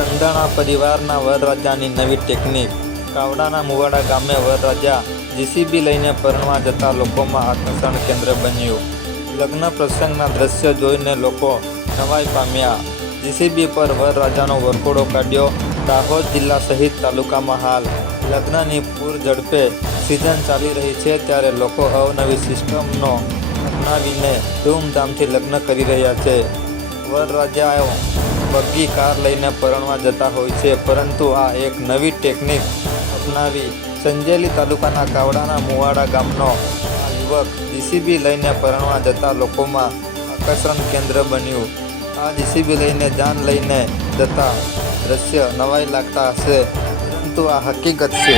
સંધાણા પરિવારના વરરાજાની નવી ટેકનિક। કાવડાના મુવાડા ગામે વરરાજા જીસીબી લઈને પરણવા જતા લોકોમાં આકર્ષણ કેન્દ્ર બન્યું। લગ્ન પ્રસંગના દ્રશ્ય જોઈને લોકો નવાઈ પામ્યા। જીસીબી પર વરરાજાનો વરઘોડો કાઢ્યો। દાહોદ જિલ્લા સહિત તાલુકામાં હાલ લગ્નની પૂર ઝડપે સિઝન ચાલી રહી છે, ત્યારે લોકો અવનવી સિસ્ટમનો અપનાવીને ધૂમધામથી લગ્ન કરી રહ્યા છે। વરરાજાઓ બગ્ગી કાર લઈને પરણવા જતા હોય છે, પરંતુ આ એક નવી ટેકનિક અપનાવી સંજેલી તાલુકાના કાવડાના મુવાડા ગામનો આ યુવક જીસીબી લઈને પરણવા જતા લોકોમાં આકર્ષણ કેન્દ્ર બન્યું। આ જીસીબી લઈને જાન લઈને જતા દ્રશ્ય નવાઈ લાગતા હશે, પરંતુ આ હકીકત છે।